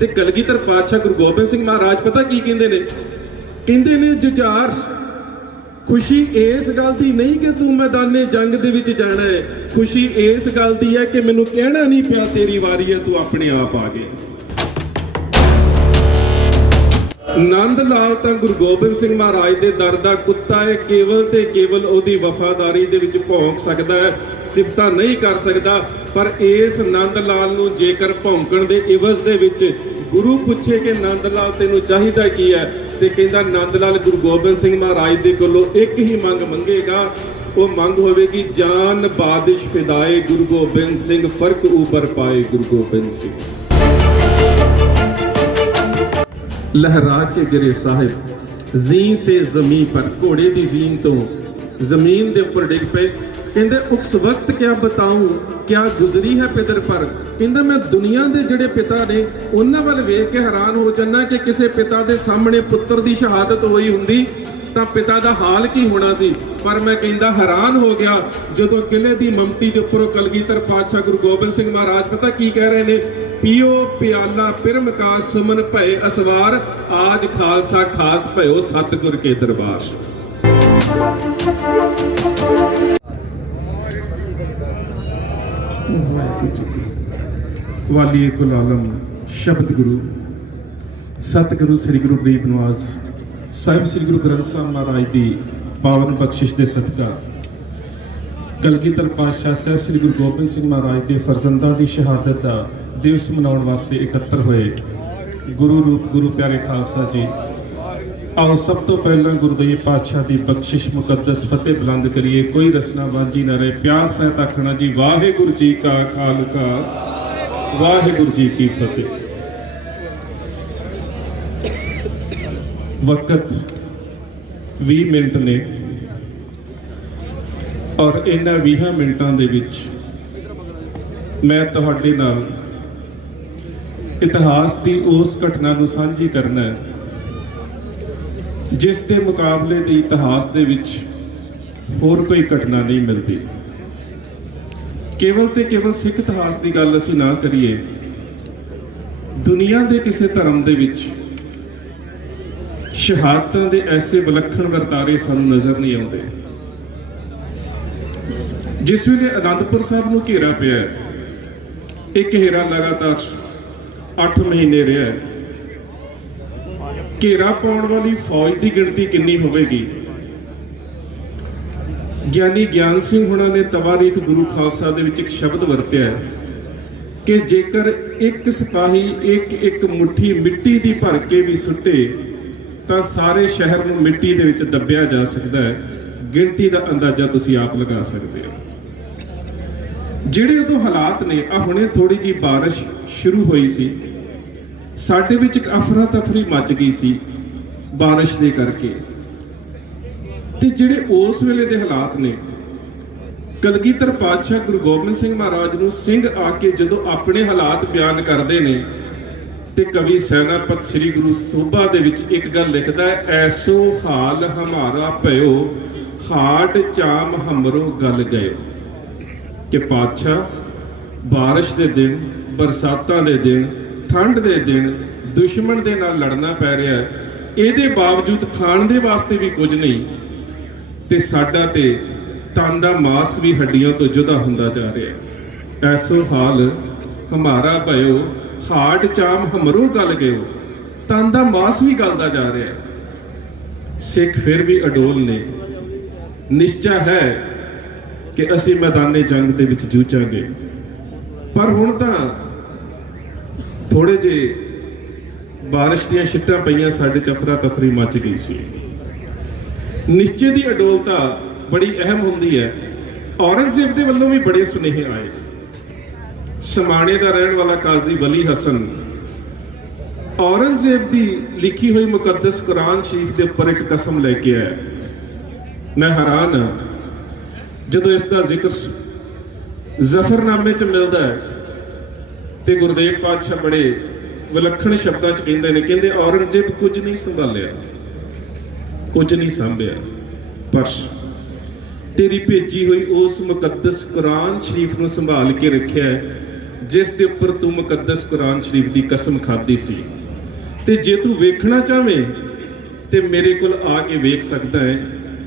ਤੇ ਕਲਗੀਧਰ ਪਾਤਸ਼ਾਹ ਗੁਰੂ ਗੋਬਿੰਦ ਸਿੰਘ ਮਹਾਰਾਜ ਪਤਾ ਕੀ ਕਹਿੰਦੇ ਨੇ? ਕਹਿੰਦੇ ਨੇ ਜੁਝਾਰ खुशी इस गल की नहीं कि तू मैदाने जंग दे विच जाना है, खुशी इस गल की है कि मैनू कहना नहीं पिया तेरी वारी है, तू अपने आप आ गया। नंद लाल तो गुरु गोबिंद सिंह महाराज के दर दा कुत्ता है, केवल ते केवल ओदी वफादारी दे विच भौंक सकदा है, सिफता नहीं कर सकता। पर इस नंद लाल नू जेकर भौंकण दे इवज दे विच गुरु पूछे कि नंद लाल तेनू चाहिदा की है, ते कहंदा नंद लाल गुरु गोबिंद सिंह महाराज दे कोलों एक ही मंग मंगेगा, वो मंग होवेगी जान बादिश फिदाए गुरु गोबिंद सिंह, फर्क ऊपर पाए गुरु गोबिंद सिंह। लहरा के गिरे साहिब जी से जमीन पर, घोड़े दी जीन तो जमीन दे ऊपर डिग पे। कहंदे उस वक्त क्या बताऊं क्या गुजरी है पितर पर। कहंदा मैं दुनिया दे जिहड़े पिता ने उन्हां वल वेख के हैरान हो जाना कि किसी पिता दे सामने पुत्र दी शहादत होई हुंदी तां पिता दा हाल की होना सी। पर मैं कहंदा हैरान हो गया जदों किले दी ममटी दे उप्परों कलगीधर पातशाह गुरु गोबिंद सिंह महाराज पता की कह रहे ने? पियो प्याला पिरम का सुमन भय असवार, आज खालसा खास भयो सतगुर के दरबार। वाली कुल आलम शब्द गुरु सतगुरु श्री गुरु गरीब नवाज साहिब श्री गुरु ग्रंथ साहिब महाराज की पावन बख्शिश के सदका कलगीधर पातशाह साहिब श्री गुरु गोबिंद सिंह महाराज के फरजंदा की शहादत का दिवस मनाने वास्ते इकट्ठे हुए गुरु रूप गुरु प्यारे खालसा जी। आओ सब तो पहला गुरुदेव पातशाह की बख्शिश मुकद्दस फतेह बुलंद करिए। कोई रसना बांझी न रहे, प्यार सहित आखना जी वाहिगुरु जी का खालसा वाहिगुरु जी की फतेह। वक्त 20 मिनट ने और इन्हां 20 मिनटां दे विच मैं तुहाडे नाल इतिहास की उस घटना नूं सांझी करना है जिस दे मुकाबले दे इतिहास दे विच होर कोई घटना नहीं मिलती। केवल ते केवल सिख इतिहास की गल असीं ना करिए, दुनिया के किसी धर्म दे विच शहादतां दे ऐसे विलक्षण वरतारे सानूं नज़र नहीं आउंदे। जिस वेले आनंदपुर साहब नूं घेरा पिया, एक घेरा लगातार 8 महीने रहा, घेरा पाउण वाली फौज की गिणती कितनी होगी? ज्ञानी ज्ञान सिंह हुणां ने तवारीख गुरु खालसा दे विच एक शब्द वरत्या कि जेकर एक सिपाही एक एक मुट्ठी मिट्टी की भर के भी सुट्टे तो सारे शहर नूं मिट्टी दे विच दबिया जा सकता है। गिणती का अंदाजा तुसीं आप लगा सकते हो। जिहड़े उदों हालात ने, आ हुणे थोड़ी जी बारिश शुरू हुई सी, साडे विच एक अफरा तफरी मच गई सी बारिश दे करके। ते जिहड़े उस वेले दे हालात ने, कलगीधर पातशाह गुरु गोबिंद सिंह महाराज नूं सिंह आके जदों अपने हालात बयान करते ने ते कवि सैनापत श्री गुरु सोभा दे विच एक गल लिखदा है, ऐसो हाल हमारा भयो हाड चाम हमरो गल गए। कि पातशाह बारिश दे दिन, बरसातां दे दिन, ठंड दे दिन दुश्मन दे नाल लड़ना पै रहा है, इहदे बावजूद खाण दे वास्ते भी कुछ नहीं ते साडा ते तन दा मास भी हड्डियां तो जुदा हुंदा जा रहा है। ऐसो हाल हमारा भयो हाड चाम हमरो गल गयो, तन दा मास भी गलदा जा रहा है। सिख फिर भी अडोल ने, निश्चय है कि असी मैदाने जंग दे विच जूझांगे। पर हुण तां थोड़े जे बारिश दियां छिट्टां पईयां साडे च अफरा तफरी मच गई सी। निश्चय की अडोलता बड़ी अहम हुंदी है। औरंगजेब दे वल्लों भी बड़े सुनेहे आए। समाणे का रहने वाला काजी वली हसन औरंगजेब की लिखी हुई मुकद्दस कुरान शरीफ के उपर एक कसम लेके आया। मैं हैरान हाँ जो इसका जिक्र जफरनामे च मिलता है तो गुरुदेव पातशाह बड़े विलक्षण शब्दों च कहते औरंगजेब कुछ नहीं संभालिया, कुछ नहीं सांभिया, पर तेरी भेजी हुई उस मुकद्दस कुरान शरीफ को संभाल के रखिया है ਜਿਸ ਦੇ ਉੱਪਰ ਤੂੰ ਮੁਕੱਦਸ ਕੁਰਾਨ ਸ਼ਰੀਫ ਦੀ ਕਸਮ ਖਾਧੀ ਸੀ, ਤੇ ਜੇ ਤੂੰ ਵੇਖਣਾ ਚਾਹਵੇਂ ਤੇ ਮੇਰੇ ਕੋਲ ਆ ਕੇ ਵੇਖ ਸਕਦਾ ਹੈ।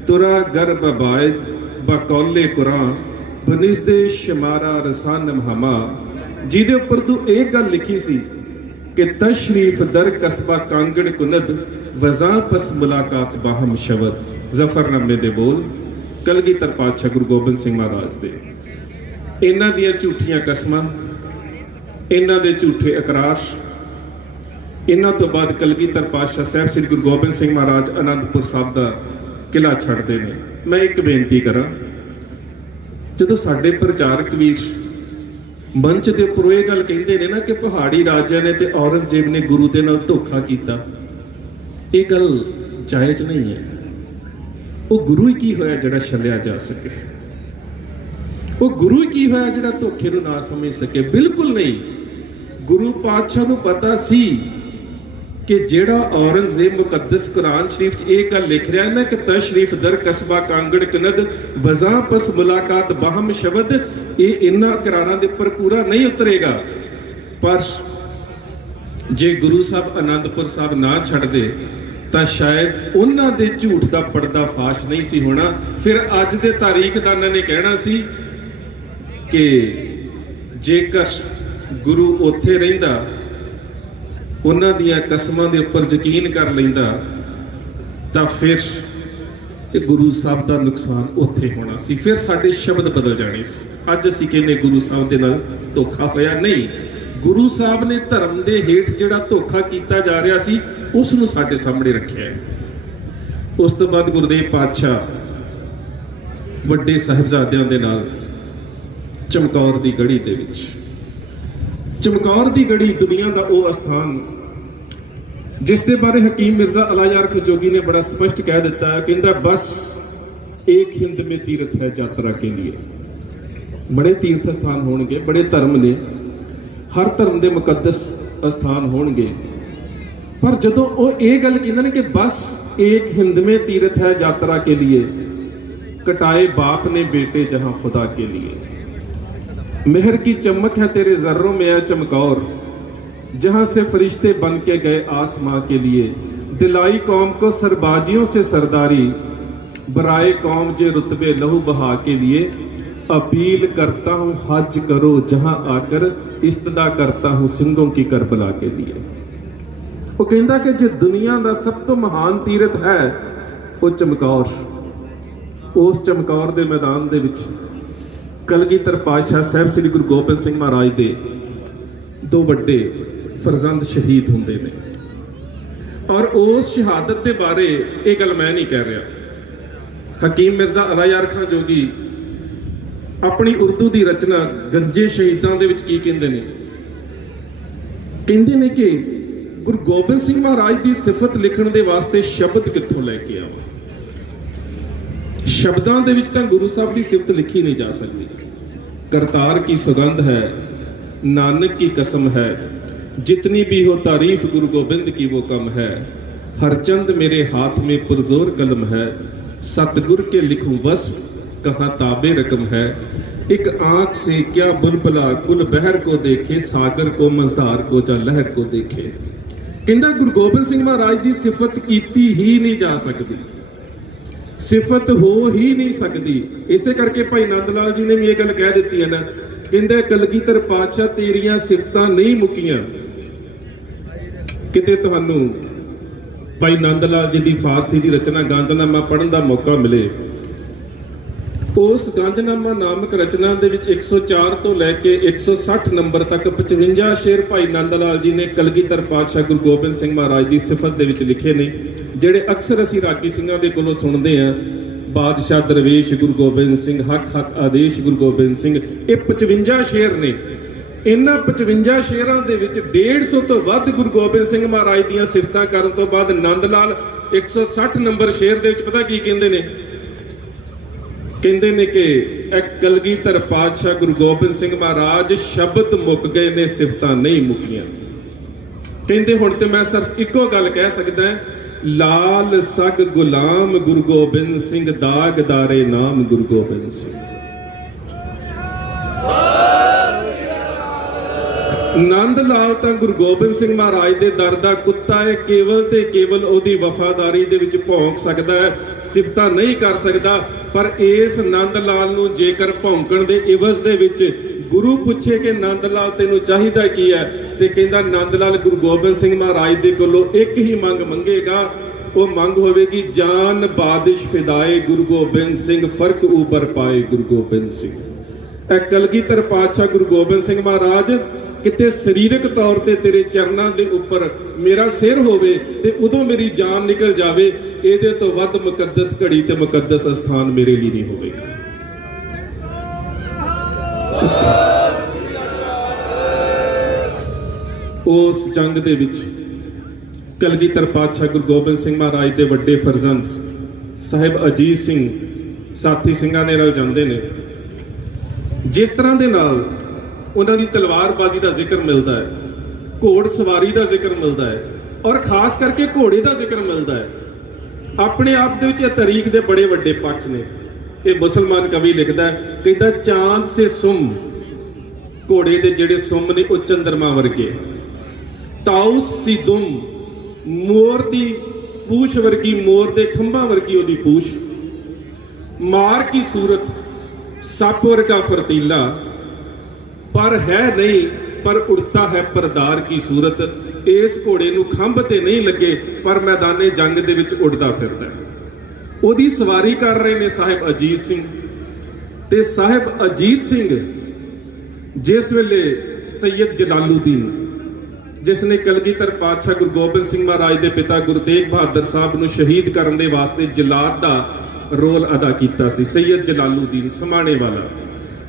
ਤੁਰਾ ਗਰ ਬਬਾਇਦ ਬਕੌਲੇ ਕੁਰਾਨ ਬਨਿਸਦੇ ਸ਼ਮਾਰਾ ਰਸਾਨ ਮਹਮਾ, ਜਿਹਦੇ ਉੱਪਰ ਤੂੰ ਇਹ ਗੱਲ ਲਿਖੀ ਸੀ ਕਿ ਤਸ਼ਰੀਫ ਦਰ ਕਸਬਾ ਕਾਂਗੜ ਕੁਨਦ ਵਜ਼ਾ ਪਸ ਮੁਲਾਕਾਤ ਬਾਹਮ ਸ਼ਬਦ। ਜ਼ਫਰਨਾਮੇ ਦੇ ਬੋਲ ਕਲਗੀਧਰ ਪਾਤਸ਼ਾਹ ਗੁਰੂ ਗੋਬਿੰਦ ਸਿੰਘ ਮਹਾਰਾਜ ਦੇ। ਇਹਨਾਂ ਦੀਆਂ ਝੂਠੀਆਂ ਕਸਮਾਂ, ਇਹਨਾਂ ਦੇ ਝੂਠੇ ਇਕਰਾਰ, ਇਹਨਾਂ ਤੋਂ ਬਾਅਦ ਕਲਗੀਧਰ ਪਾਤਸ਼ਾਹ ਸਾਹਿਬ ਸ੍ਰੀ ਗੁਰੂ ਗੋਬਿੰਦ ਸਿੰਘ ਮਹਾਰਾਜ ਅਨੰਦਪੁਰ ਸਾਹਿਬ ਦਾ ਕਿਲ੍ਹਾ ਛੱਡਦੇ ਨੇ। ਮੈਂ ਇੱਕ ਬੇਨਤੀ ਕਰਾਂ, ਜਦੋਂ ਸਾਡੇ ਪ੍ਰਚਾਰਕ ਵੀਰ ਮੰਚ ਦੇ ਉੱਪਰ ਇਹ ਗੱਲ ਕਹਿੰਦੇ ਨੇ ਨਾ ਕਿ ਪਹਾੜੀ ਰਾਜਿਆਂ ਨੇ ਤੇ ਔਰੰਗਜ਼ੇਬ ਨੇ ਗੁਰੂ ਦੇ ਨਾਲ ਧੋਖਾ ਕੀਤਾ, ਇਹ ਗੱਲ ਜਾਇਜ਼ ਨਹੀਂ ਹੈ। ਉਹ ਗੁਰੂ ਹੀ ਕੀ ਹੋਇਆ ਜਿਹੜਾ ਛੱਲਿਆ ਜਾ ਸਕੇ? ਉਹ ਗੁਰੂ ਹੀ ਕੀ ਹੋਇਆ ਜਿਹੜਾ ਧੋਖੇ ਨੂੰ ਨਾ ਸਮਝ ਸਕੇ? ਬਿਲਕੁਲ ਨਹੀਂ। ਗੁਰੂ ਪਾਤਸ਼ਾਹ ਨੂੰ ਪਤਾ ਸੀ ਕਿ ਜਿਹੜਾ ਔਰੰਗਜ਼ੇਬ ਮੁਕੱਦਸ ਕੁਰਾਨ ਸ਼ਰੀਫ 'ਚ ਇਹ ਗੱਲ ਲਿਖ ਰਿਹਾ ਨਾ ਕਿ ਤਸ਼ਰੀਫ ਦਰ ਕਸਬਾ ਕਾਂਗੜ ਕਨਦ ਵਜ਼ਾ ਪਸ ਮੁਲਾਕਾਤ ਬਾਹਮ ਸ਼ਬਦ, ਇਹ ਇਹਨਾਂ ਇਕਰਾਰਾਂ ਦੇ ਉੱਪਰ ਪੂਰਾ ਨਹੀਂ ਉਤਰੇਗਾ। ਪਰ ਜੇ ਗੁਰੂ ਸਾਹਿਬ ਆਨੰਦਪੁਰ ਸਾਹਿਬ ਨਾ ਛੱਡਦੇ ਤਾਂ ਸ਼ਾਇਦ ਉਹਨਾਂ ਦੇ ਝੂਠ ਦਾ ਪਰਦਾ ਫਾਸ਼ ਨਹੀਂ ਸੀ ਹੋਣਾ। ਫਿਰ ਅੱਜ ਦੇ ਤਾਰੀਖਦਾਨਾਂ ਨੇ ਕਹਿਣਾ ਸੀ ਕਿ ਜੇਕਰ ਗੁਰੂ ਉੱਥੇ ਰਹਿੰਦਾ, ਉਹਨਾਂ ਦੀਆਂ ਕਸਮਾਂ ਦੇ ਉੱਪਰ ਯਕੀਨ ਕਰ ਲੈਂਦਾ, ਤਾਂ ਫਿਰ ਇਹ ਗੁਰੂ ਸਾਹਿਬ ਦਾ ਨੁਕਸਾਨ ਉੱਥੇ ਹੋਣਾ ਸੀ, ਫਿਰ ਸਾਡੇ ਸ਼ਬਦ ਬਦਲ ਜਾਣੇ ਸੀ। ਅੱਜ ਅਸੀਂ ਕਹਿੰਦੇ ਗੁਰੂ ਸਾਹਿਬ ਦੇ ਨਾਲ ਧੋਖਾ ਹੋਇਆ, ਨਹੀਂ। ਗੁਰੂ ਸਾਹਿਬ ਨੇ ਧਰਮ ਦੇ ਹੇਠ ਜਿਹੜਾ ਧੋਖਾ ਕੀਤਾ ਜਾ ਰਿਹਾ ਸੀ ਉਸ ਨੂੰ ਸਾਡੇ ਸਾਹਮਣੇ ਰੱਖਿਆ ਹੈ। ਉਸ ਤੋਂ ਬਾਅਦ ਗੁਰਦੇਵ ਪਾਤਸ਼ਾਹ ਵੱਡੇ ਸਾਹਿਬਜ਼ਾਦਿਆਂ ਦੇ ਨਾਲ ਚਮਕੌਰ ਦੀ ਗੜੀ ਦੇ ਵਿੱਚ, ਚਮਕੌਰ ਦੀ ਗੜੀ ਦੁਨੀਆ ਦਾ ਉਹ ਅਸਥਾਨ ਜਿਸ ਦੇ ਬਾਰੇ ਹਕੀਮ ਮਿਰਜ਼ਾ ਅਲਾਯਾਰ ਖਜੋਗੀ ਨੇ ਬੜਾ ਸਪਸ਼ਟ ਕਹਿ ਦਿੱਤਾ ਹੈ, ਕਹਿੰਦਾ ਬਸ ਇੱਕ ਹਿੰਦ ਮੇ ਤੀਰਥ ਹੈ ਯਾਤਰਾ ਕੇ ਲਈ। ਬੜੇ ਤੀਰਥ ਸਥਾਨ ਹੋਣਗੇ, ਬੜੇ ਧਰਮ ਨੇ, ਹਰ ਧਰਮ ਦੇ ਮੁਕੱਦਸ ਅਸਥਾਨ ਹੋਣਗੇ, ਪਰ ਜਦੋਂ ਉਹ ਇਹ ਗੱਲ ਕਹਿੰਦੇ ਨੇ ਕਿ ਬਸ ਇੱਕ ਹਿੰਦ ਮੇ ਤੀਰਥ ਹੈ ਯਾਤਰਾ ਕੇ लिए, कटाए बाप ने बेटे जहां खुदा के लिए, मेहर की चमक है तेरे जर्रों में है चमकौर, जहां से फरिश्ते बन के गए आसमां के लिए, दिलाई कौम को सरबाजियों से सरदारी, बराए कौम जे रुतबे लहू बहा के लिए, अपील करता हूँ हज करो जहां आकर, इस्तदा करता हूँ सिंहों की करबला के लिए। वो कहता कि जो दुनिया का सब तो महान तीरथ है वो चमकौर, उस चमकौर के मैदान दे विच कलगीधर पातशाह साहब श्री गुरु गोबिंद सिंह महाराज के दो वड्डे फरजंद शहीद होंदे ने। और उस शहादत के बारे ये गल मैं नहीं कह रहा, हकीम मिर्जा अलायार खां जोगी अपनी उर्दू की रचना गंजे शहीदां दे विच की कहंदे ने, कहंदे ने कि गुरु गोबिंद सिंह महाराज की सिफत लिखण दे वास्ते शब्द कित्थों लैके आवां। शब्दां दे विच तां गुरु साहब की सिफत लिखी नहीं जा सकती। करतार की सुगंध है, नानक की कसम है, जितनी भी हो तारीफ गुरु गोबिंद की वो कम है, हर चंद मेरे हाथ में पुरजोर कलम है, सतगुर के लिखूं वस्फ कहाँ ताबे रकम है, एक आंख से क्या बुलबुला कुल बहर को देखे, सागर को मझधार को जा लहर को देखे। कहंदा गुरु गोबिंद सिंह महाराज की सिफत कीती ही नहीं जा सकती, सिफत हो ही नहीं सकती। इसे करके भाई नंद लाल जी ने भी ये गल कह दी है ना, कहंदे कलगीधर पातशाह तेरियां सिफतां नहीं मुक्कियां। किते तुहानूं भाई नंद लाल जी की फारसी की रचना गांजनामा पढ़न का मौका मिले, उस गांजनामा नामक रचना दे विच 104 तो लैके 160 नंबर तक 55 शेर भाई नंद लाल जी ने कलगीधर पातशाह गुरु गोबिंद सिंह महाराज की सिफत दे विच लिखे ने, ਜਿਹੜੇ अक्सर असीं रागी ਸਿੰਘਾਂ ਦੇ ਕੋਲੋਂ ਸੁਣਦੇ ਆਂ। ਬਾਦਸ਼ਾਹ ਦਰਵੇਸ਼ ਗੁਰੂ ਗੋਬਿੰਦ ਸਿੰਘ, ਹੱਕ ਹੱਕ ਆਦੇਸ਼ ਗੁਰੂ ਗੋਬਿੰਦ ਸਿੰਘ, ਇਹ 55 ਸ਼ੇਰ ਨੇ। ਇਹਨਾਂ 55 ਸ਼ੇਰਾਂ ਦੇ ਵਿੱਚ 150 ਤੋਂ ਵੱਧ ਗੁਰੂ ਗੋਬਿੰਦ ਸਿੰਘ ਮਹਾਰਾਜ ਦੀਆਂ ਸਿਫਤਾਂ ਕਰਨ ਤੋਂ ਬਾਅਦ ਨੰਦ ਲਾਲ 160 ਨੰਬਰ ਸ਼ੇਰ ਦੇ ਵਿੱਚ ਪਤਾ ਕੀ ਕਹਿੰਦੇ ਨੇ? ਕਹਿੰਦੇ ਨੇ ਕਿ ਇਹ ਕਲਗੀਧਰ ਪਾਤਸ਼ਾਹ ਗੁਰੂ ਗੋਬਿੰਦ ਸਿੰਘ ਮਹਾਰਾਜ ਸ਼ਬਦ ਮੁੱਕ ਗਏ ਨੇ, ਸਿਫਤਾਂ ਨਹੀਂ ਮੁੱਕੀਆਂ। ਕਹਿੰਦੇ ਹੁਣ ਤੇ ਮੈਂ ਸਿਰਫ ਇੱਕੋ ਗੱਲ ਕਹਿ ਸਕਦਾ, लाल सग गुलाम गुरु गोबिंद सिंह, दागदारे नाम गुरु गोबिंद सिंह। ਨੰਦ ਲਾਲ ਤਾਂ ਗੁਰੂ ਗੋਬਿੰਦ ਸਿੰਘ ਮਹਾਰਾਜ ਦੇ ਦਰ ਦਾ ਕੁੱਤਾ ਹੈ, ਕੇਵਲ ਤੇ ਕੇਵਲ ਉਹਦੀ ਵਫਾਦਾਰੀ ਦੇ ਵਿੱਚ ਭੌਂਕ ਸਕਦਾ ਹੈ, ਸਿਫਤਾਂ ਨਹੀਂ ਕਰ ਸਕਦਾ। ਪਰ ਇਸ ਨੰਦ ਲਾਲ ਨੂੰ ਜੇਕਰ ਭੌਂਕਣ ਦੇ ਇਵਜ਼ ਦੇ ਵਿੱਚ ਗੁਰੂ ਪੁੱਛੇ ਕਿ ਨੰਦ ਲਾਲ ਤੈਨੂੰ ਚਾਹੀਦਾ ਕੀ ਹੈ, ਤੇ ਕਹਿੰਦਾ ਨੰਦ ਲਾਲ ਗੁਰੂ ਗੋਬਿੰਦ ਸਿੰਘ ਮਹਾਰਾਜ ਦੇ ਕੋਲੋਂ ਇੱਕ ਹੀ ਮੰਗ ਮੰਗੇਗਾ, ਉਹ ਮੰਗ ਹੋਵੇਗੀ ਜਾਨ ਬਾਦਿਸ਼ ਫਿਦਾਏ ਗੁਰੂ ਗੋਬਿੰਦ ਸਿੰਘ ਫਰਕ ਉਬਰ ਪਾਏ ਗੁਰੂ ਗੋਬਿੰਦ ਸਿੰਘ। ਇਹ ਕਲਗੀਧਰ ਪਾਤਸ਼ਾਹ ਗੁਰੂ ਗੋਬਿੰਦ ਸਿੰਘ ਮਹਾਰਾਜ ਕਿਤੇ ਸਰੀਰਕ ਤੌਰ ਤੇ ਤੇਰੇ ਚਰਨਾਂ ਦੇ ਉੱਪਰ ਮੇਰਾ ਸਿਰ ਹੋਵੇ ਤੇ ਉਦੋਂ ਮੇਰੀ ਜਾਨ ਨਿਕਲ ਜਾਵੇ, ਇਹਦੇ ਤੋਂ ਵੱਧ ਮੁਕੱਦਸ ਘੜੀ ਤੇ ਮੁਕੱਦਸ ਅਸਥਾਨ ਮੇਰੇ ਲਈ ਨਹੀਂ ਹੋਵੇਗਾ। ਉਸ ਜੰਗ ਦੇ ਵਿੱਚ ਕਲਗੀਧਰ ਪਾਤਸ਼ਾਹ ਗੁਰੂ ਗੋਬਿੰਦ ਸਿੰਘ ਮਹਾਰਾਜ ਦੇ ਵੱਡੇ ਫਰਜ਼ੰਦ ਸਾਹਿਬ ਅਜੀਤ ਸਿੰਘ ਸਾਥੀ ਸਿੰਘਾਂ ਦੇ ਨਾਲ ਜਾਂਦੇ ਨੇ। ਜਿਸ ਤਰ੍ਹਾਂ ਦੇ ਨਾਲ ਉਹਨਾਂ ਦੀ ਤਲਵਾਰਬਾਜ਼ੀ ਦਾ ਜ਼ਿਕਰ ਮਿਲਦਾ ਹੈ, ਘੋੜ ਸਵਾਰੀ ਦਾ ਜ਼ਿਕਰ ਮਿਲਦਾ ਹੈ, ਔਰ ਖਾਸ ਕਰਕੇ ਘੋੜੇ ਦਾ ਜ਼ਿਕਰ ਮਿਲਦਾ ਹੈ, ਆਪਣੇ ਆਪ ਦੇ ਵਿੱਚ ਇਹ ਤਾਰੀਖ ਦੇ ਬੜੇ ਵੱਡੇ ਪੱਖ ਨੇ। ਇਹ ਮੁਸਲਮਾਨ ਕਵੀ ਲਿਖਦਾ ਹੈ, ਕਹਿੰਦਾ ਚਾਂਦ ਸੇ ਸੁਮ, ਘੋੜੇ ਦੇ ਜਿਹੜੇ ਸੁਮ ਨੇ ਉਹ ਚੰਦਰਮਾ ਵਰਗੇ, ਤਾਉਸ ਸੀ ਦੁਮ, ਮੋਰ ਦੀ ਪੂਛ ਵਰਗੀ, ਮੋਰ ਦੇ ਖੰਭਾਂ ਵਰਗੀ ਉਹਦੀ ਪੂਛ, ਮਾਰ ਕੀ ਸੂਰਤ ਸੱਪ ਵਰਗਾ ਫਰਤੀਲਾ, ਪਰ ਹੈ ਨਹੀਂ ਪਰ ਉੜਤਾ ਹੈ ਪਰਦਾਰ ਕੀ ਸੂਰਤ। ਇਸ ਘੋੜੇ ਨੂੰ ਖੰਭ ਤੇ ਨਹੀਂ ਲੱਗੇ ਪਰ ਮੈਦਾਨੇ ਜੰਗ ਦੇ ਵਿੱਚ ਉੱਡਦਾ ਫਿਰਦਾ ਹੈ। ਉਹਦੀ ਸਵਾਰੀ ਕਰ ਰਹੇ ਨੇ ਸਾਹਿਬ ਅਜੀਤ ਸਿੰਘ, ਤੇ ਸਾਹਿਬ ਅਜੀਤ ਸਿੰਘ ਜਿਸ ਵੇਲੇ ਸੈਯਦ ਜਲਾਲੂਦੀਨ, ਜਿਸ ਨੇ ਕਲਗੀਧਰ ਪਾਤਸ਼ਾਹ ਗੁਰੂ ਗੋਬਿੰਦ ਸਿੰਘ ਮਹਾਰਾਜ ਦੇ ਪਿਤਾ ਗੁਰੂ ਤੇਗ ਬਹਾਦਰ ਸਾਹਿਬ ਨੂੰ ਸ਼ਹੀਦ ਕਰਨ ਦੇ ਵਾਸਤੇ ਜਲਾਦ ਦਾ ਰੋਲ ਅਦਾ ਕੀਤਾ ਸੀ, ਸੈਯਦ ਜਲਾਲੂਦੀਨ ਸਮਾਣੇ ਵਾਲਾ।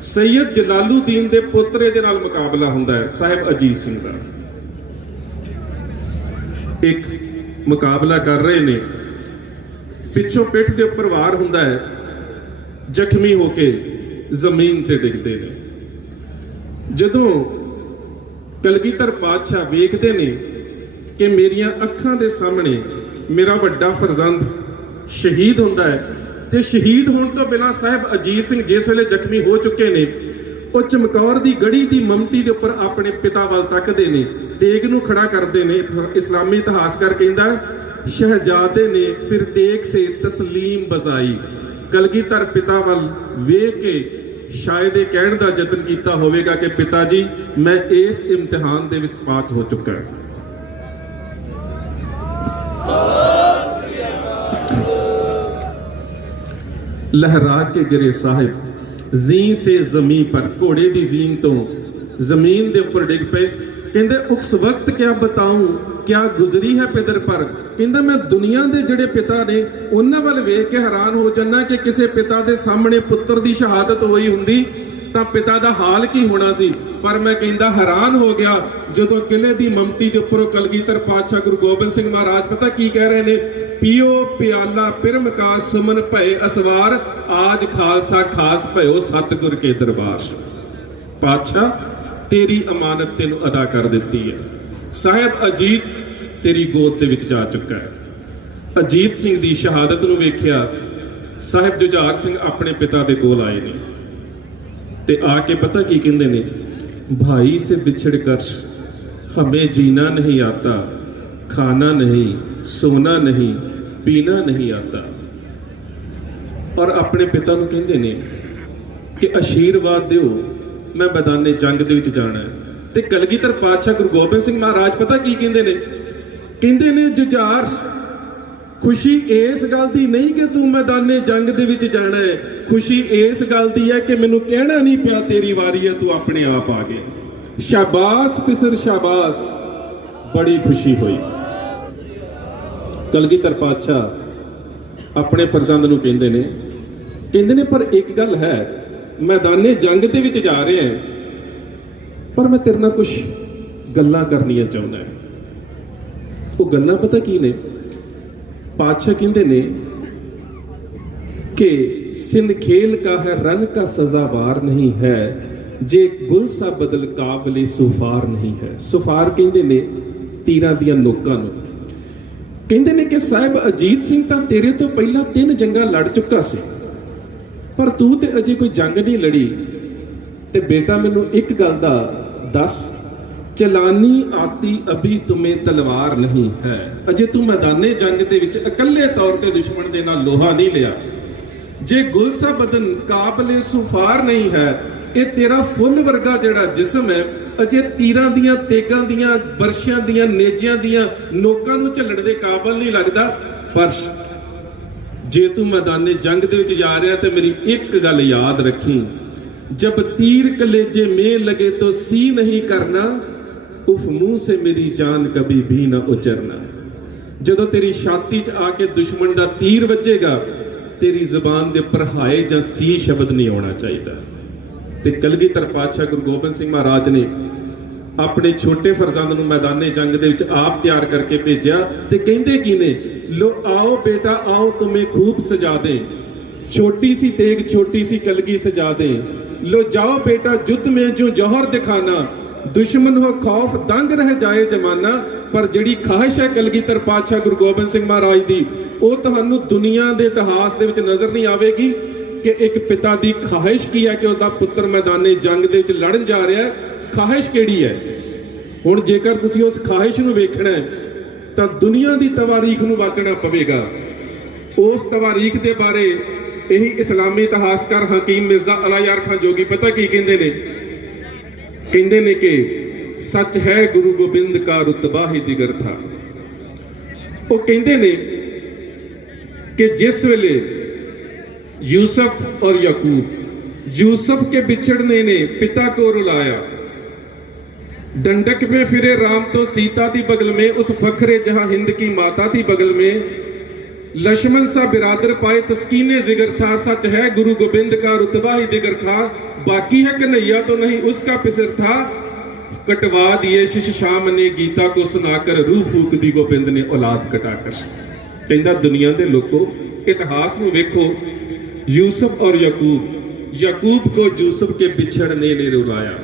ਸੈਯਦ ਜਲਾਲੂਦੀਨ ਦੇ ਪੁੱਤਰੇ ਦੇ ਨਾਲ ਮੁਕਾਬਲਾ ਹੁੰਦਾ ਹੈ ਸਾਹਿਬ ਅਜੀਤ ਸਿੰਘ ਦਾ। ਇੱਕ ਮੁਕਾਬਲਾ ਕਰ ਰਹੇ ਨੇ, ਪਿੱਛੋਂ ਪਿੱਠ ਦੇ ਉੱਪਰ ਵਾਰ ਹੁੰਦਾ ਹੈ, ਜ਼ਖਮੀ ਹੋ ਕੇ ਜ਼ਮੀਨ ਤੇ ਡਿੱਗਦੇ ਨੇ। ਜਦੋਂ ਕਲਗੀਧਰ ਪਾਤਸ਼ਾਹ ਵੇਖਦੇ ਨੇ ਕਿ ਮੇਰੀਆਂ ਅੱਖਾਂ ਦੇ ਸਾਹਮਣੇ ਮੇਰਾ ਵੱਡਾ ਫਰਜ਼ੰਦ ਸ਼ਹੀਦ ਹੁੰਦਾ ਹੈ, ਤੇ ਸ਼ਹੀਦ ਹੋਣ ਤੋਂ ਬਿਨਾਂ ਸਾਹਿਬ ਅਜੀਤ ਸਿੰਘ ਜਿਸ ਵੇਲੇ ਜ਼ਖਮੀ ਹੋ ਚੁੱਕੇ ਨੇ, ਉਹ ਚਮਕੌਰ ਦੀ ਗੜੀ ਦੀ ਮਮਟੀ ਦੇ ਉੱਪਰ ਆਪਣੇ ਪਿਤਾ ਵੱਲ ਤੱਕਦੇ ਨੇ, ਤੇਗ ਨੂੰ ਖੜਾ ਕਰਦੇ ਨੇ। ਇਸਲਾਮੀ ਇਤਿਹਾਸਕਾਰ ਕਹਿੰਦਾ ਸ਼ਹਿਜ਼ਾਦੇ ਨੇ ਫਿਰ ਤੇਗ ਸੇ ਤਸਲੀਮ ਬਜ਼ਾਈ। ਕਲਗੀਧਰ ਪਿਤਾ ਵੱਲ ਵੇਖ ਕੇ ਸ਼ਾਇਦ ਇਹ ਕਹਿਣ ਦਾ ਯਤਨ ਕੀਤਾ ਹੋਵੇਗਾ ਕਿ ਪਿਤਾ ਜੀ ਮੈਂ ਇਸ ਇਮਤਿਹਾਨ ਦੇ ਵਿੱਚ ਪਾਸ ਹੋ ਚੁੱਕਾ ਹਾਂ। ਲਹਿਰਾ ਕੇ ਗਿਰੇ ਸਾਹਿਬ ਜ਼ੀਨ ਸੇ ਜ਼ਮੀਨ ਪਰ, ਘੋੜੇ ਦੀ ਜ਼ੀਨ ਤੋਂ ਜ਼ਮੀਨ ਦੇ ਉੱਪਰ ਡਿੱਗ ਪਏ। ਕਹਿੰਦੇ ਉਸ ਵਕਤ ਕਿਆ ਬਤਾऊं ਕਿਆ ਗੁਜ਼ਰੀ ਹੈ ਪਿਦਰ ਪਰ। ਕਹਿੰਦਾ ਮੈਂ ਦੁਨੀਆ ਦੇ ਜਿਹੜੇ ਪਿਤਾ ਨੇ ਉਹਨਾਂ ਵੱਲ ਵੇਖ ਕੇ ਹੈਰਾਨ ਹੋ ਜਾਂਦਾ ਕਿ ਕਿਸੇ ਪਿਤਾ ਦੇ ਸਾਹਮਣੇ ਪੁੱਤਰ ਦੀ ਸ਼ਹਾਦਤ ਹੋਈ ਹੁੰਦੀ ਤਾਂ ਪਿਤਾ ਦਾ ਹਾਲ ਕੀ ਹੋਣਾ ਸੀ। ਪਰ ਮੈਂ ਕਹਿੰਦਾ ਹੈਰਾਨ ਹੋ ਗਿਆ ਜਦੋਂ ਕਿਲੇ ਦੀ ਮਮਟੀ ਦੇ ਉੱਪਰੋਂ ਕਲਗੀਧਰ ਪਾਤਸ਼ਾਹ ਗੁਰੂ ਗੋਬਿੰਦ ਸਿੰਘ ਮਹਾਰਾਜ ਪਤਾ ਕੀ ਕਹਿ ਰਹੇ ਨੇ, ਪੀਓ ਪਿਆਲਾ ਪਿਰਮ ਕਾ ਸੁਮਨ ਭਏ ਅਸਵਾਰ, ਆਜ ਖਾਲਸਾ ਖਾਸ ਭਇਓ ਸਤਿਗੁਰ ਕੇ ਦਰਬਾਰ। ਪਾਤਸ਼ਾਹ ਤੇਰੀ ਅਮਾਨਤ ਤੈਨੂੰ ਅਦਾ ਕਰ ਦਿੱਤੀ ਹੈ। ਸਾਹਿਬ ਅਜੀਤ ਤੇਰੀ ਗੋਦ ਦੇ ਵਿੱਚ ਜਾ ਚੁੱਕਾ ਹੈ। ਅਜੀਤ ਸਿੰਘ ਦੀ ਸ਼ਹਾਦਤ ਨੂੰ ਵੇਖਿਆ ਸਾਹਿਬ ਜੁਝਾਰ ਸਿੰਘ ਆਪਣੇ ਪਿਤਾ ਦੇ ਕੋਲ ਆਏ ਨੇ, ਤੇ ਆ ਕੇ ਪਤਾ ਕੀ ਕਹਿੰਦੇ ਨੇ, ਭਾਈ ਸੇ ਵਿਛੜ ਕਰ ਹਮੇ ਜੀਣਾ ਨਹੀਂ ਆਤਾ, ਖਾਣਾ ਨਹੀਂ ਸੋਨਾ ਨਹੀਂ ਪੀਣਾ ਨਹੀਂ ਆਤਾ। ਔਰ ਆਪਣੇ ਪਿਤਾ ਨੂੰ ਕਹਿੰਦੇ ਨੇ ਕਿ ਆਸ਼ੀਰਵਾਦ ਦਿਓ, ਮੈਂ ਮੈਦਾਨੇ ਜੰਗ ਦੇ ਵਿੱਚ ਜਾਣਾ ਹੈ। ਤੇ ਕਲਗੀਧਰ ਪਾਤਸ਼ਾਹ ਗੁਰੂ ਗੋਬਿੰਦ ਸਿੰਘ ਮਹਾਰਾਜ ਪਤਾ ਕੀ ਕਹਿੰਦੇ ਨੇ, ਕਹਿੰਦੇ ਨੇ ਜੁਝਾਰ ਖੁਸ਼ੀ ਇਸ ਗੱਲ ਦੀ ਨਹੀਂ ਕਿ ਤੂੰ ਮੈਦਾਨੇ ਜੰਗ ਦੇ ਵਿੱਚ ਜਾਣਾ ਹੈ, ਖੁਸ਼ੀ ਇਸ ਗੱਲ ਦੀ ਹੈ ਕਿ ਮੈਨੂੰ ਕਹਿਣਾ ਨਹੀਂ ਪਿਆ ਤੇਰੀ ਵਾਰੀ ਹੈ, ਤੂੰ ਆਪਣੇ ਆਪ ਆ ਗਏ। ਸ਼ਾਬਾਸ਼ ਪਿਸਰ ਸ਼ਾਬਾਸ਼, ਬੜੀ ਖੁਸ਼ੀ ਹੋਈ। ਕਲਗੀਧਰ ਪਾਤਸ਼ਾਹ ਆਪਣੇ ਫਰਜ਼ੰਦ ਨੂੰ ਕਹਿੰਦੇ ਨੇ ਪਰ ਇੱਕ ਗੱਲ ਹੈ, ਮੈਦਾਨੇ ਜੰਗ ਦੇ ਵਿੱਚ ਜਾ ਰਹੇ ਹਾਂ ਪਰ ਮੈਂ ਤੇਰੇ ਨਾਲ ਕੁਝ ਗੱਲਾਂ ਕਰਨੀਆਂ ਚਾਹੁੰਦਾ। ਉਹ ਗੱਲਾਂ ਪਤਾ ਕੀ ਨੇ? पातशाह कहते ने कि सिन खेल का है रन का सजावार नहीं है, जे गुल सा बदल काबले सुफार नहीं है। सुफार कहते ने तीरां दियां नोकां नूं। कहते ने कि साहिब अजीत सिंह तां तेरे तो पहला 3 जंगां लड़ चुका सी, पर तू ते अजे कोई जंग नहीं लड़ी। ते बेटा मैनूं एक गल दा दस, ਚਲਾਨੀ ਆਤੀ ਅਭੀ ਤੁਮੇ ਤਲਵਾਰ ਨਹੀਂ ਹੈ। ਅਜੇ ਤੂੰ ਮੈਦਾਨੇ ਜੰਗ ਦੇ ਵਿੱਚ ਇਕੱਲੇ ਤੌਰ ਤੇ ਦੁਸ਼ਮਣ ਦੇ ਨਾਲ ਲੋਹਾ ਨਹੀਂ ਲਿਆ। ਜੇ ਗੁਲਸਾ ਬਦਨ ਕਾਬਲੇ ਸੁਫਾਰ ਨਹੀਂ ਹੈ, ਇਹ ਤੇਰਾ ਫੁੱਲ ਵਰਗਾ ਜਿਹੜਾ ਜਿਸਮ ਹੈ ਅਜੇ ਤੀਰਾਂ ਦੀਆਂ, ਤੇਗਾਂ ਦੀਆਂ, ਬਰਸ਼ਿਆਂ ਦੀਆਂ, ਨੇਜਿਆਂ ਦੀਆਂ ਨੋਕਾਂ ਨੂੰ ਝੱਲਣ ਦੇ ਕਾਬਲ ਨਹੀਂ ਲੱਗਦਾ। ਪਰ ਜੇ ਤੂੰ ਮੈਦਾਨੇ ਜੰਗ ਦੇ ਵਿੱਚ ਜਾ ਰਿਹਾ ਤੇ ਮੇਰੀ ਇੱਕ ਗੱਲ ਯਾਦ ਰੱਖੀ, ਜਬ तीर कलेजे में लगे तो सी नहीं करना, उफ मुंह से मेरी जान कभी भी ना उचरना। ਜਦੋਂ ਤੇਰੀ ਛਾਤੀ 'ਚ ਆ ਕੇ ਦੁਸ਼ਮਣ ਦਾ ਤੀਰ ਵੱਜੇਗਾ, ਤੇਰੀ ਜ਼ਬਾਨ ਦੇ ਉੱਪਰ ਹਾਏ ਜਾਂ ਸੀ ਸ਼ਬਦ ਨਹੀਂ ਆਉਣਾ ਚਾਹੀਦਾ। ਤੇ ਕਲਗੀਧਰ ਪਾਤਸ਼ਾਹ ਗੁਰੂ ਗੋਬਿੰਦ ਸਿੰਘ ਮਹਾਰਾਜ ਨੇ ਆਪਣੇ ਛੋਟੇ ਫਰਜ਼ੰਦ ਨੂੰ ਮੈਦਾਨੇ ਜੰਗ ਦੇ ਵਿੱਚ ਆਪ ਤਿਆਰ ਕਰਕੇ ਭੇਜਿਆ ਤੇ ਕਹਿੰਦੇ ਕੀ ਨੇ, ਲੋ ਆਓ ਬੇਟਾ ਆਓ ਤੁਮੇ ਖੂਬ ਸਜਾ ਦੇ, छोटी सी तेग छोटी सी कलगी सजा दे, लो जाओ बेटा युद्ध में जो जौहर दिखाना, दुश्मन हो खौफ दंग रह जाए जमाना। पर जिहड़ी खाहिश है कलगीधर पातशाह गुरु गोबिंद सिंह महाराज दी, ਉਹ ਤੁਹਾਨੂੰ ਦੁਨੀਆ ਦੇ ਇਤਿਹਾਸ ਦੇ ਵਿੱਚ ਨਜ਼ਰ ਨਹੀਂ ਆਵੇਗੀ ਕਿ ਇੱਕ ਪਿਤਾ ਦੀ ਖਾਹਿਸ਼ ਕੀ ਹੈ ਕਿ ਉਹਦਾ ਪੁੱਤਰ ਮੈਦਾਨੇ ਜੰਗ ਦੇ ਵਿੱਚ ਲੜਨ ਜਾ ਰਿਹਾ ਹੈ। ਖਾਹਿਸ਼ ਕਿਹੜੀ ਹੈ? ਹੁਣ ਜੇਕਰ ਤੁਸੀਂ ਉਸ ਖਾਹਿਸ਼ ਨੂੰ ਵੇਖਣਾ ਹੈ ਤਾਂ ਦੁਨੀਆ ਦੀ ਤਵਾਰੀਖ ਨੂੰ ਵਾਚਣਾ ਪਵੇਗਾ। ਉਸ ਤਵਾਰੀਖ ਦੇ ਬਾਰੇ ਇਹੀ ਇਸਲਾਮੀ ਇਤਿਹਾਸਕਾਰ ਹਕੀਮ ਮਿਰਜ਼ਾ ਅਲਾ ਯਾਰ ਖਾਨ ਜੋਗੀ ਪਤਾ ਕੀ ਕਹਿੰਦੇ ਨੇ? ਕਹਿੰਦੇ ਨੇ ਕਿ ਸੱਚ ਹੈ ਗੁਰੂ ਗੋਬਿੰਦ ਕਾ ਰੁਤਬਾ ਹੀ ਦਿਗਰ ਥਾ। ਉਹ ਕਹਿੰਦੇ ਨੇ कि जिस वेले यूसुफ और याकूब, यूसुफ के बिछड़ने ने पिता को रुलाया, डंडक में फिरे राम तो सीता थी बगल में, उस फखरे जहां हिंद की माता थी बगल में, लक्ष्मण सा बिरादर पाए तस्कीने जिगर था। सच है गुरु गोबिंद का रुतबा ही दिगर था, बाकी है कन्हैया तो नहीं उसका फिसर था। कटवा दिए शिश शाम ने गीता को सुनाकर, रूह फूक दी गोबिंद ने औलाद कटाकर। ਕਹਿੰਦਾ ਦੁਨੀਆ ਦੇ ਲੋਕੋ इतिहास में देखो, यूसुफ और याकूब को यूसुफ के बिछड़ने ने रुलाया।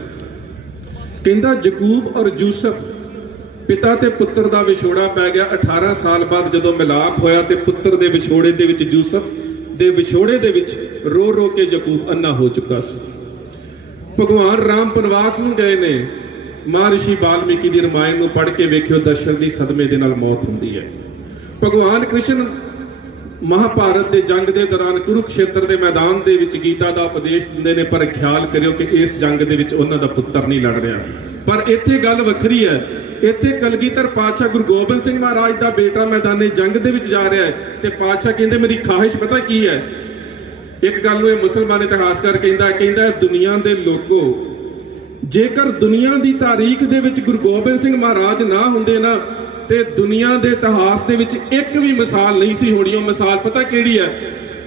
कहता याकूब और यूसुफ पिता ते पुत्र दा विछोड़ा पै गया। 18 साल बाद जदों मिलाप होया ते पुत्र दे विछोड़े दे विच यूसुफ दे विछोड़े दे विच रो रो के याकूब अन्ना हो चुका सी। भगवान राम बनवास नूं गए ने, महर्षि वाल्मीकि दी रामायण नूं पढ़ के वेखियो दशरथ दी सदमे दे नाल मौत हुंदी है। भगवान कृष्ण महाभारत के जंग के दौरान कुरुक्षेत्र के मैदान के विच गीता का उपदेश दिंदे ने, पर ख्याल करियो कि इस जंग के विच उन्हां दा पुत्र नहीं लड़ रहा। पर इत्थे गल वखरी है, इत्थे कलगीधर पातशाह गुरु गोबिंद सिंह महाराज का बेटा मैदाने जंग के विच जा रहा है ते पातशाह कहंदे मेरी ख्वाहिश पता की है? एक गल नूं मुसलमान इतिहासकार कहंदा दुनिया के लोगों, जेकर दुनिया की तारीख दे विच गुरु गोबिंद सिंह महाराज ना हुंदे ना ते दुनिया के इतिहास दे विच एक भी मिसाल नहीं सी होनी। मिसाल पता केड़ी है?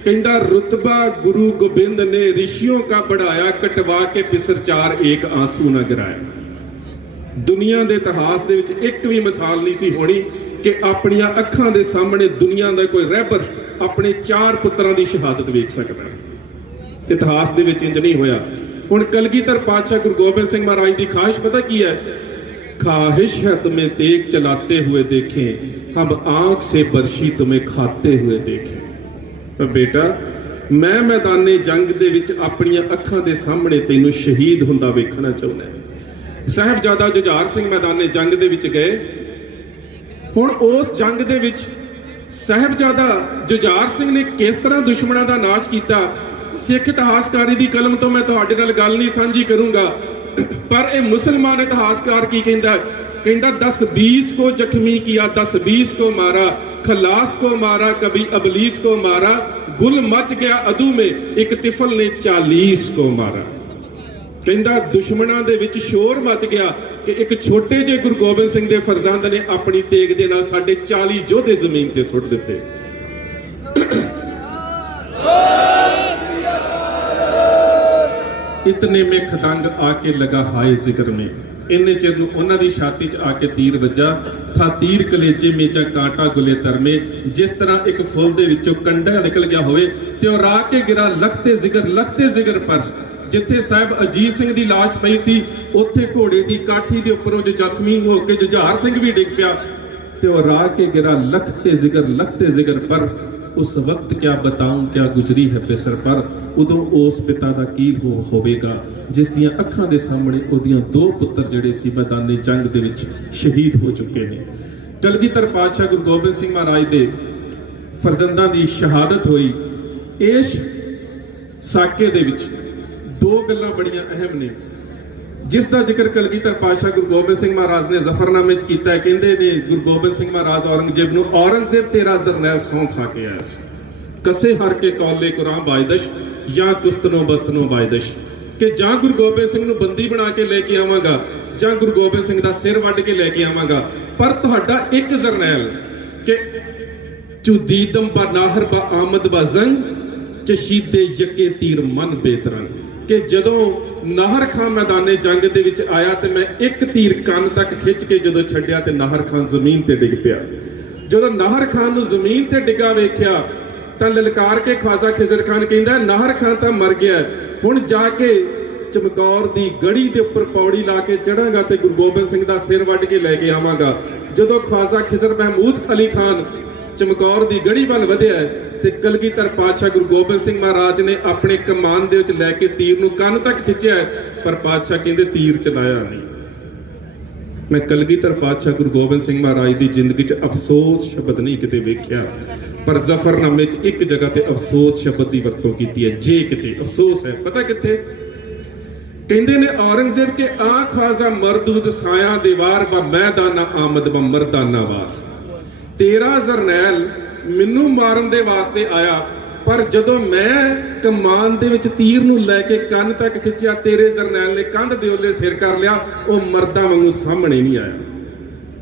कहंदा रुतबा गुरु गोबिंद ने ऋषियों का बढ़ाया, कटवा के पिसर चार एक आंसू न गिराया। दुनिया के इतिहास दे विच एक भी मिसाल नहीं सी होनी कि अपनियां अखां दे सामने दुनिया का कोई रहबर अपने 4 पुत्रां दी शहादत वेख सकदा। इतिहास दे विच इंज नहीं होया। हुण कलगीधर पातशाह गुरु गोबिंद सिंह महाराज की ख्वाहिश पता की है? ख्वाहिश है तुम्हें तेग चलाते हुए देखें, हम आंख से बर्शी तुम्हें खाते हुए देखें। बेटा मैं मैदाने जंग दे विच अपनियां अखां दे सामने तैनूं शहीद हुंदा वेखना चाहुंदा। साहिबजादा जुझार सिंह मैदाने जंग दे विच गए। हुण उस जंग दे विच साहिबजादा जुझार सिंह ने किस तरह दुश्मनां दा नाश कीता, सिख इतिहासकारी दी कलम तो मैं तुहाडे नाल गल नहीं साझी करूंगा, पर यह मुसलमान इतिहासकार की कहता है? कहता 10-20 को जख्मी किया, 10-20 को मारा, खलास को मारा, कभी अबलीस को मारा, गुल मच गया अदू में, एक तिफल ने 40 को मारा। कहता दुश्मनां दे विच शोर मच गया कि एक छोटे जे गुरु गोबिंद सिंह दे फरजंद ने अपनी तेग दे नाल साडे 40 योधे जमीन ते सुट दिते। इतने में खदंग आके लगा हाय जिक्र में, इन्ने चिर नूं उन्हां दी छाती च आके तीर वजा था। तीर कलेजे में जा कांटा गुले तर में, जिस तरह एक फुल दे विचों कंडा निकल गया होवे ते रा के गिरा लखते जिगर पर। जिथे साहब अजीत सिंह दी लाश पई थी उत्थे घोड़े दी काठी दे उपरों जो जख्मी हो के जुझार सिंह भी डिग पिया ते रा के गिरा लखते जिगर पर। उस वक्त क्या बताऊं क्या गुजरी है पेसर पर, उदों उस पिता दा की होवेगा जिस दियां अखां दे सामने उहदियां दो पुत्र जिहड़े सी मैदाने जंग दे विच शहीद हो चुके ने। कलगीधर पातशाह गुरु गोबिंद सिंह महाराज दे फरजंदां दी शहादत होई। इस साके दे विच दो गल्लां बड़ियां अहम ने जिस दा जिक्र कलगीधर पातशाह गुरु गोबिंद सिंह महाराज ने जफरनामे च कीता है। कहंदे ने गुरु गोबिंद सिंह महाराज औरंगजेब नूं, औरंगजेब तेरा जरनैल सौं खा के आया सी, कसे हर के कौले कुरान बायदश या कुस्तनो बस्तनो बायदश, कि जां गुरु गोबिंद सिंह नूं बंदी बना के लेके आवांगा जां गुरु गोबिंद सिंह दा सिर वड्ड के लेके आवांगा, पर तुहाडा एक जरनैल कि चुदीदम बा नाहर बा आमद बा जंग चशीदे यके तीर मन बेतरंग, कि जदों नाहर खान मैदाने जंग दे विच आया ते मैं एक तीर कंन तक खिंच के जदों छड्डिया ते नाहर खान जमीन ते डिग पिया। जदों नाहर खान नूं जमीन ते डिगा वेख्या तां ललकार के ख्वाजा खिजर खान कहंदा नाहर खान तां मर गया, हुण जाके चमकौर दी गढ़ी दे उपर पौड़ी ला के चढ़ांगा ते गुरु गोबिंद सिंह दा सिर वड्ड के लैके आवांगा। जदों ख्वाजा खिजर महमूद अली खान चमकौर दी गढ़ी वल वधिया ते कलगीधर पातशाह गुरु गोबिंद सिंह महाराज ने अपने कमान दे विच लैके तीर नूं कंन तक खिंचिया, पर पातशाह कहंदे तीर चलाया नहीं। मैं कलगीधर पातशाह गुरु गोबिंद सिंह महाराज दी जिंदगी च अफसोस शब्द नहीं किते वेख्या, पर जफरनामे च एक जगह ते अफसोस शब्द दी वरतों कीती है। जे किते अफसोस है पता किथे, कहंदे ने औरंगजेब के आ ख्वाजा मरदूद साया दीवार बा मैदाना आमद बा मरदाना वार, तेरा जरनैल मैनू मारन दे वास्ते आया, पर जदों मैं कमान दे विच तीर नूं लैके कंन तक खिंचिया तेरे जरनैल ने कंध दे ओले सिर कर लिया, वो मर्दां वांगू सामने नहीं आया।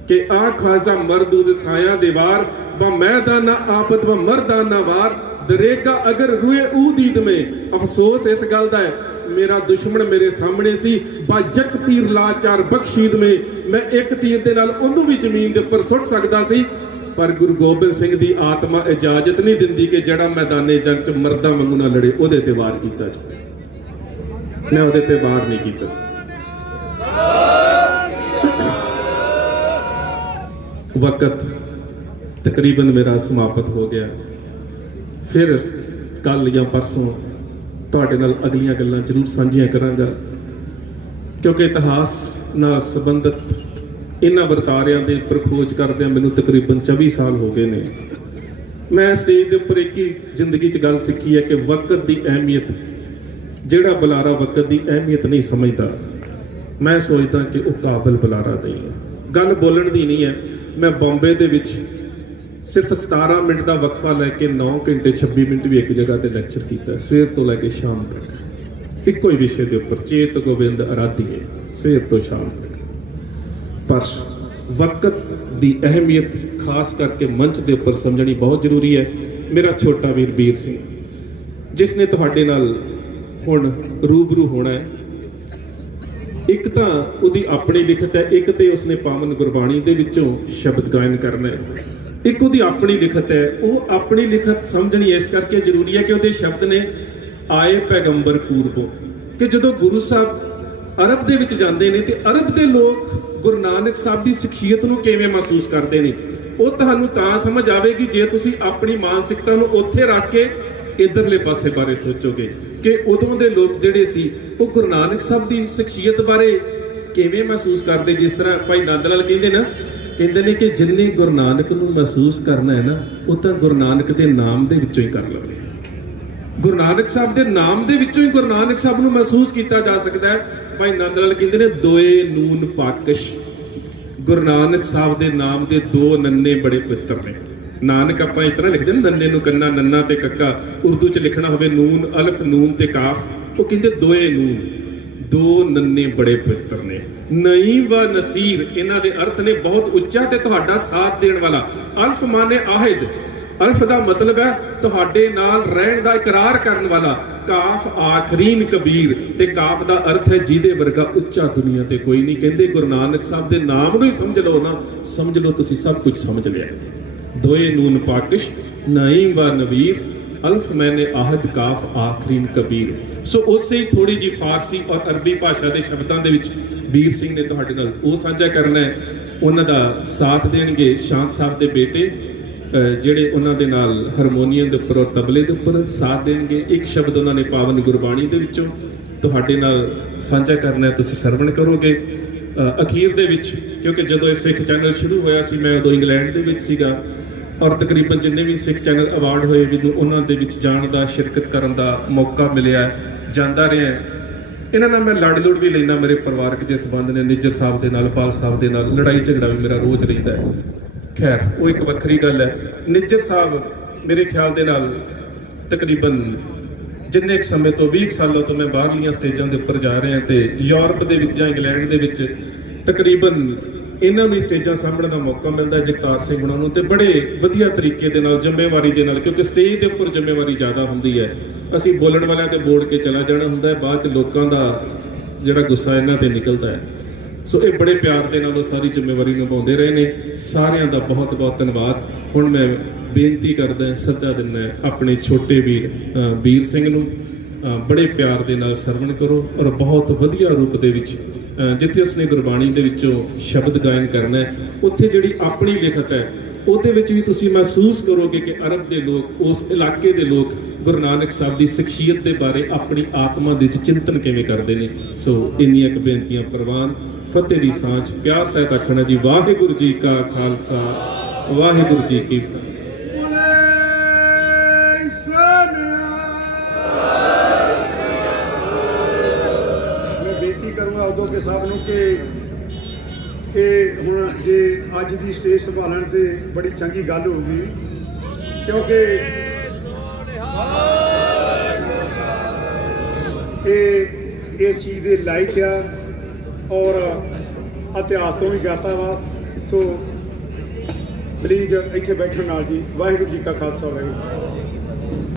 कि आ ख्वाजा मरदूद साया दीवार ब मैदाना आबद व मर्दाना वार, दरेका अगर रुए ऊदीद में, अफसोस इस गल दा है मेरा दुश्मन मेरे सामने सी, बाजक तीर लाचार बख्शीद में मैं एक तीर दे नाल ओनू भी जमीन दे उपर सुट सकदा सी, पर गुरु गोबिंद सिंह दी आत्मा इजाजत नहीं दिंदी कि जड़ा मैदाने जंग च मर्दां वांगू ना लड़े ओदे ते वार कीता जाए। मैं ओदे ते वार नहीं कीता। वक्त तकरीबन मेरा समाप्त हो गया, फिर कल या परसों तुहाडे नाल अगलियां गल्लां जरूर साझियां करांगा, क्योंकि इतिहास नाल संबंधित इन्हां वरतारियां दे उपर खोज करदिआं मैनूं तकरीबन 24 साल हो गए ने। मैं स्टेज दे उपर एक ही जिंदगी च गल सीखी है कि वक्त दी अहमियत, जिहड़ा बुलारा वक्त दी अहमियत नहीं समझदा, मैं सोचदा कि वह काबिल बुलारा नहीं है। गल बोलण दी नहीं है। मैं बॉम्बे दे विच सिर्फ 17 मिनट का वक्फा लैके 9 घंटे 26 मिनट भी एक जगह ते लेक्चर किया, सवेर तो लैके शाम तक एको ही विषय के उपर, चेत गोबिंद आराधिए, सवेर तो शाम तक। पर वक्त की अहमियत खास करके मंच के उपर समझनी बहुत जरूरी है। मेरा छोटा वीर बीर सिंह जिसने तुहाडे नाल हुण रूबरू होना है, एक तो उसकी अपनी लिखत है, एक तो उसने पावन गुरबाणी दे विचों शब्द गायन करना है, एक उसकी अपनी लिखत है। वो अपनी लिखत समझनी इस करके जरूरी है कि उसके शब्द ने आए पैगंबर पूर्वों, कि जदों गुरु साहब अरब दे विच जांदे ने ते अरब दे लोग गुरु नानक साहब की शख्सियत नूं किवें महसूस करते हैं, वो तुहानूं तां समझ आवेगी जे तुसीं अपनी मानसिकता नूं उत्थे रख के इधरले पासे बारे सोचोगे कि उदों दे लोग जिहड़े सी वो गुरु नानक साहब की शख्सियत बारे किवें महसूस करते। जिस तरह भाई नंद लाल कहते हैं कि जिन्ने गुरु नानक नूं महसूस करना है ना, वो तो गुरु नानक के नाम दे विचों ही कर लवे। गुरु नानक साहब के नाम दे विचों ही गुरु नानक साहब नूं महसूस किया जा सकता है। भाई नंद लाल कहते हैं दोए नून पाकश, गुरु नानक साहब के नाम के दो नन्ने बड़े पवित्र ने। नानक आप इतना लिखते हैं नन्ने नूं कन्ना, नन्ना ते कक्का, उर्दू च लिखना होवे नून अल्फ नून ते काफ, वो कहते दोए नून, दो नन्ने बड़े पवित्र ने। नई व नसीर इन्हां दे अर्थ ने बहुत उच्चा ते तुहाडा साथ देण वाला। अल्फ माने आहिद, अल्फ दा मतलब है तुहाडे नाल रहण दा इकरार करन वाला। काफ आखरीन कबीर ते काफ दा अर्थ है जिहदे वर्गा उच्चा दुनिया ते कोई नहीं। कहंदे गुरु नानक साहब दे नाम नूं ही समझ लो ना, समझ लो तुसीं सब कुछ समझ लिया। दोए नून पाकिश नईम व नवीर, अल्फ मैंने आहद काफ आखरीन कबीर। सो उससे ही थोड़ी जी फारसी और अरबी भाषा के शब्दों के विच वीर सिंह ने तुहाडे नाल वो साझा करना है। उन्हां दा साथ देणगे शांत साहब के बेटे ਜਿਹੜੇ ਉਹਨਾਂ ਦੇ ਨਾਲ ਹਾਰਮੋਨੀਅਮ ਦੇ ਉੱਪਰ ਔਰ ਤਬਲੇ ਦੇ ਉੱਪਰ ਸਾਥ ਦੇਣਗੇ। ਇੱਕ ਸ਼ਬਦ ਉਹਨਾਂ ਨੇ ਪਾਵਨ ਗੁਰਬਾਣੀ ਦੇ ਵਿੱਚੋਂ ਤੁਹਾਡੇ ਨਾਲ ਸਾਂਝਾ ਕਰਨਾ, ਤੁਸੀਂ ਸਰਵਣ ਕਰੋਗੇ। ਅਖੀਰ ਦੇ ਵਿੱਚ, ਕਿਉਂਕਿ ਜਦੋਂ ਇਹ ਸਿੱਖ ਚੈਨਲ ਸ਼ੁਰੂ ਹੋਇਆ ਸੀ ਮੈਂ ਉਦੋਂ ਇੰਗਲੈਂਡ ਦੇ ਵਿੱਚ ਸੀਗਾ, ਔਰ ਤਕਰੀਬਨ ਜਿੰਨੇ ਵੀ ਸਿੱਖ ਚੈਨਲ ਅਵਾਰਡ ਹੋਏ ਮੈਨੂੰ ਉਹਨਾਂ ਦੇ ਵਿੱਚ ਜਾਣ ਦਾ, ਸ਼ਿਰਕਤ ਕਰਨ ਦਾ ਮੌਕਾ ਮਿਲਿਆ, ਜਾਂਦਾ ਰਿਹਾ। ਇਹਨਾਂ ਨਾਲ ਮੈਂ ਲੜ ਲੁੜ ਵੀ ਲੈਣਾ, ਮੇਰੇ ਪਰਿਵਾਰਕ ਜੇ ਸੰਬੰਧ ਨੇ ਨਿੱਜਰ ਸਾਹਿਬ ਦੇ ਨਾਲ, ਪਾਲ ਸਾਹਿਬ ਦੇ ਨਾਲ ਲੜਾਈ ਝਗੜਾ ਵੀ ਮੇਰਾ ਰੋਜ਼ ਰਹਿੰਦਾ ਹੈ। ਖੈਰ ਉਹ ਇੱਕ ਵੱਖਰੀ ਗੱਲ ਹੈ। ਨਿੱਜਰ ਸਾਹਿਬ ਮੇਰੇ ਖਿਆਲ ਦੇ ਨਾਲ ਤਕਰੀਬਨ ਜਿੰਨੇ ਕੁ ਸਮੇਂ ਤੋਂ 20 ਸਾਲਾਂ ਤੋਂ ਮੈਂ ਬਾਹਰਲੀਆਂ ਸਟੇਜਾਂ ਦੇ ਉੱਪਰ ਜਾ ਰਿਹਾ ਤੇ ਯੂਰਪ ਦੇ ਵਿੱਚ ਜਾਂ ਇੰਗਲੈਂਡ ਦੇ ਵਿੱਚ ਤਕਰੀਬਨ ਇਹਨਾਂ ਨੂੰ ਸਟੇਜਾਂ ਸਾਂਭਣ ਦਾ ਮੌਕਾ ਮਿਲਦਾ। ਜਗਤਾਰ ਸਿੰਘ ਉਹਨਾਂ ਨੂੰ ਤੇ ਬੜੇ ਵਧੀਆ ਤਰੀਕੇ ਦੇ ਨਾਲ, ਜ਼ਿੰਮੇਵਾਰੀ ਦੇ ਨਾਲ, ਕਿਉਂਕਿ ਸਟੇਜ ਦੇ ਉੱਪਰ ਜ਼ਿੰਮੇਵਾਰੀ ਜ਼ਿਆਦਾ ਹੁੰਦੀ ਹੈ। ਅਸੀਂ ਬੋਲਣ ਵਾਲਿਆਂ ਤੇ ਬੋਲ ਕੇ ਚਲਾ ਜਾਣਾ ਹੁੰਦਾ ਹੈ, ਬਾਅਦ ਚ ਲੋਕਾਂ ਦਾ ਜਿਹੜਾ ਗੁੱਸਾ ਇਹਨਾਂ ਤੇ ਨਿਕਲਦਾ ਹੈ। ਸੋ ਇਹ ਬੜੇ ਪਿਆਰ ਦੇ ਨਾਲ ਉਹ ਸਾਰੀ ਜ਼ਿੰਮੇਵਾਰੀ ਨਿਭਾਉਂਦੇ ਰਹੇ ਨੇ। ਸਾਰਿਆਂ ਦਾ ਬਹੁਤ ਬਹੁਤ ਧੰਨਵਾਦ। ਹੁਣ ਮੈਂ ਬੇਨਤੀ ਕਰਦਾ, ਸੱਦਾ ਦਿੰਦਾ ਆਪਣੇ ਛੋਟੇ ਵੀਰ ਵੀਰ ਸਿੰਘ ਨੂੰ, ਬੜੇ ਪਿਆਰ ਦੇ ਨਾਲ ਸਰਵਣ ਕਰੋ ਔਰ ਬਹੁਤ ਵਧੀਆ ਰੂਪ ਦੇ ਵਿੱਚ ਜਿੱਥੇ ਉਸਨੇ ਗੁਰਬਾਣੀ ਦੇ ਵਿੱਚੋਂ ਸ਼ਬਦ ਗਾਇਨ ਕਰਨਾ ਹੈ, ਉੱਥੇ ਜਿਹੜੀ ਆਪਣੀ ਲਿਖਤ ਹੈ ਉਹਦੇ ਵਿੱਚ ਵੀ ਤੁਸੀਂ ਮਹਿਸੂਸ ਕਰੋਗੇ ਕਿ ਅਰਬ ਦੇ ਲੋਕ, ਉਸ ਇਲਾਕੇ ਦੇ ਲੋਕ ਗੁਰੂ ਨਾਨਕ ਸਾਹਿਬ ਦੀ ਸ਼ਖਸੀਅਤ ਦੇ ਬਾਰੇ ਆਪਣੀ ਆਤਮਾ ਦੇ ਵਿੱਚ ਚਿੰਤਨ ਕਿਵੇਂ ਕਰਦੇ ਨੇ। ਸੋ ਇੰਨੀਆਂ ਕੁ ਬੇਨਤੀਆਂ ਪ੍ਰਵਾਨ। ਫਤਿਹ ਦੀ ਸਾਂਝ ਪਿਆਰ ਸਹਿਤ ਆਖਣਾ ਜੀ। ਵਾਹਿਗੁਰੂ ਜੀ ਕਾ ਖਾਲਸਾ, ਵਾਹਿਗੁਰੂ ਜੀ ਕੀ ਫਤਿਹ। ਕਰੂੰਗਾ ਉਦੋਂ ਕੇ ਸਾਹਿਬ ਨੂੰ ਕਿ ਇਹ ਹੁਣ ਜੇ ਅੱਜ ਦੀ ਸਟੇਜ ਸੰਭਾਲਣ ਤੇ ਬੜੀ ਚੰਗੀ ਗੱਲ ਹੋਊਗੀ, ਕਿਉਂਕਿ ਇਹ ਇਸ ਚੀਜ਼ ਦੇ ਲਾਇਕ ਆ ਔਰ ਇਤਿਹਾਸ ਤੋਂ ਵੀ ਗਾਤਾ ਵਾ। ਸੋ ਪਲੀਜ਼ ਇੱਥੇ ਬੈਠਣ ਨਾਲ ਜੀ। ਵਾਹਿਗੁਰੂ ਜੀ ਕਾ ਖਾਲਸਾ, ਵਾਹਿਗੁਰੂ।